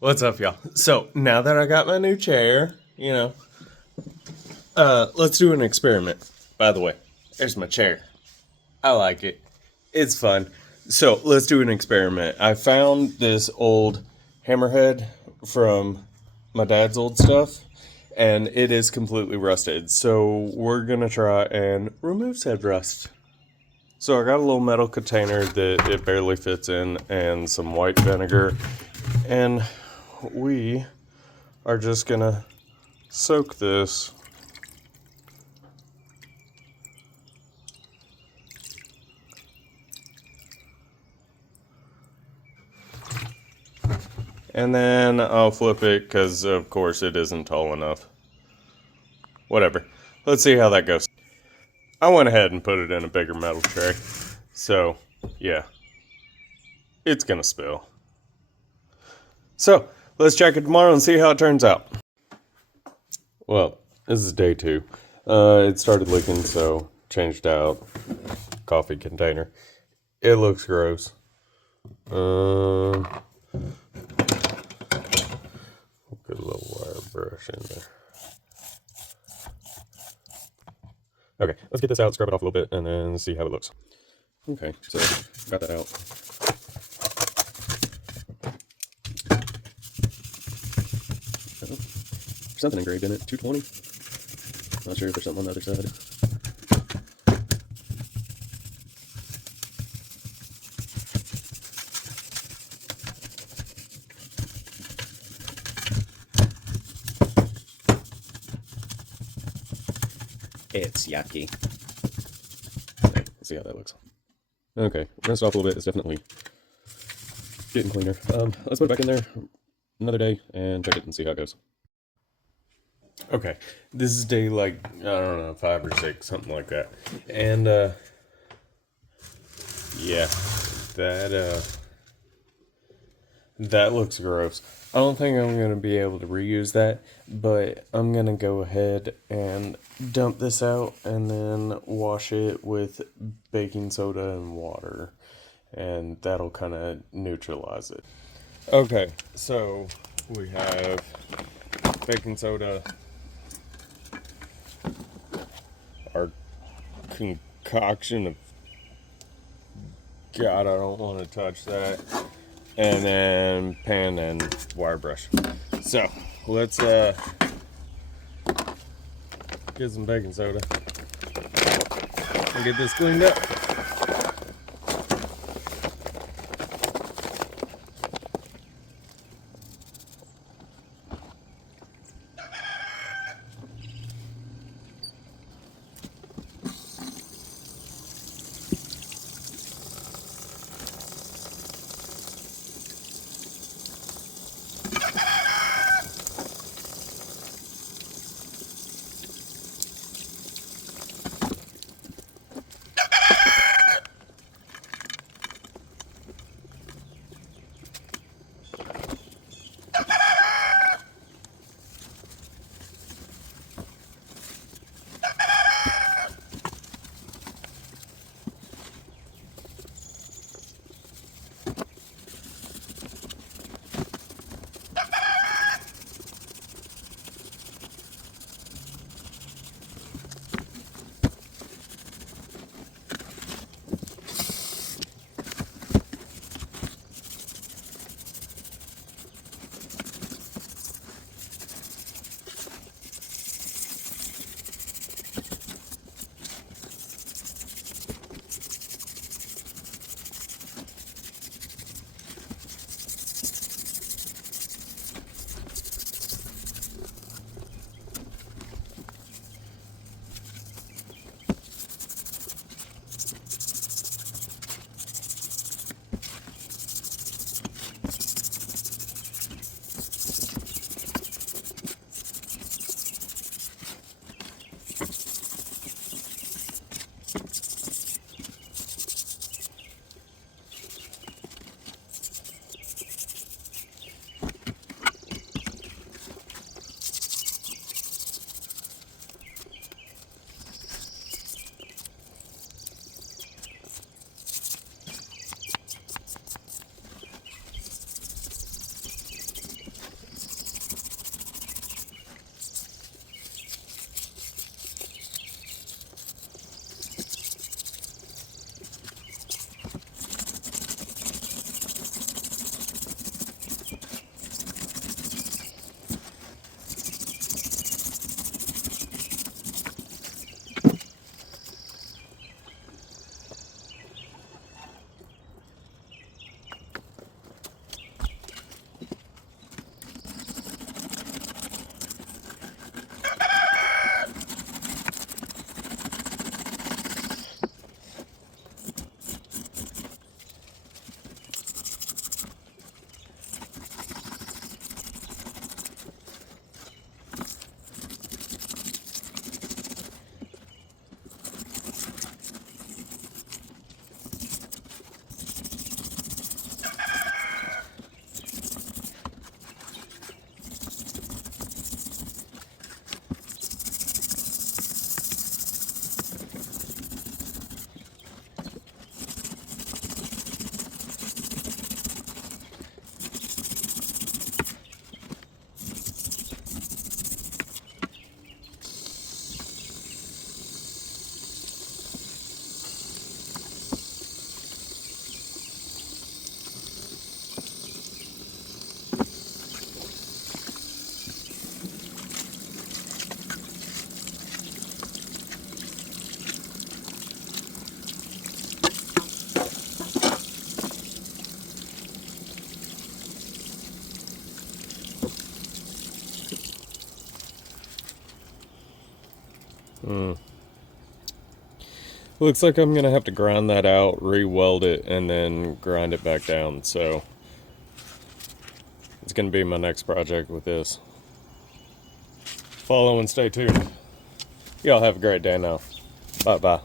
What's up, y'all? So now that I got my new chair, let's do an experiment. By the way, there's my chair. I like it. It's fun. So let's do an experiment. I found this old hammerhead from my dad's old stuff, and it is completely rusted. So we're gonna try and remove said rust. So I got a little metal container that it barely fits in, and some white vinegar, and we are just gonna soak this and then I'll flip it because of course it isn't tall enough. Whatever. Let's see how that goes. I went ahead and put it in a bigger metal tray. So, yeah, it's gonna spill. So, let's check it tomorrow and see how it turns out. Well, this is day 2. It started leaking, so changed out coffee container. It looks gross. Put a little wire brush in there. Okay, let's get this out, scrub it off a little bit, and then see how it looks. Okay, so got that out. There's something engraved in it. 220. Not sure if there's something on the other side. It's yucky. Okay, let's see how that looks. Okay, rinsed off a little bit. It's definitely getting cleaner. Let's put it back in there another day and check it and see how it goes. Okay, this is day like, I don't know, 5 or 6, something like that. And yeah, that looks gross. I don't think I'm going to be able to reuse that, but I'm going to go ahead and dump this out and then wash it with baking soda and water, and that'll kind of neutralize it. Okay, so we have baking soda, our concoction of, God, I don't want to touch that, and then pan and wire brush. So let's get some baking soda and get this cleaned up. Looks like I'm gonna have to grind that out, re-weld it, and then grind it back down. So it's gonna be my next project with this. Follow and stay tuned. Y'all have a great day now. Bye bye.